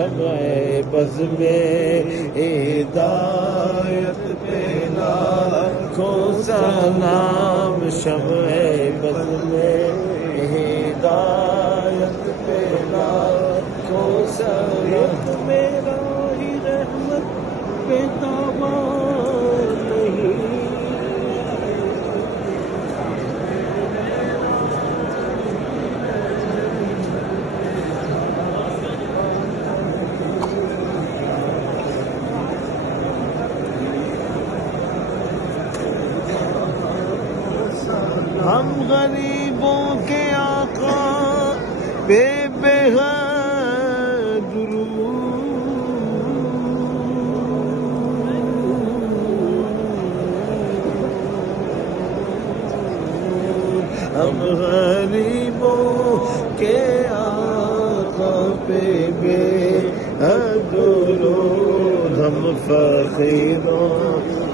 شمع بز میں ہدایت پہ لاکھوں سلام شمع بز میں ہدایت پہ لاکھوں سلام میرا ہی رحمت پہ دعویٰ نہیں ہم غریبوں کے آقا بے حد درود ہم غریبوں کے آقا پہ بے حد درود ہم فقیروں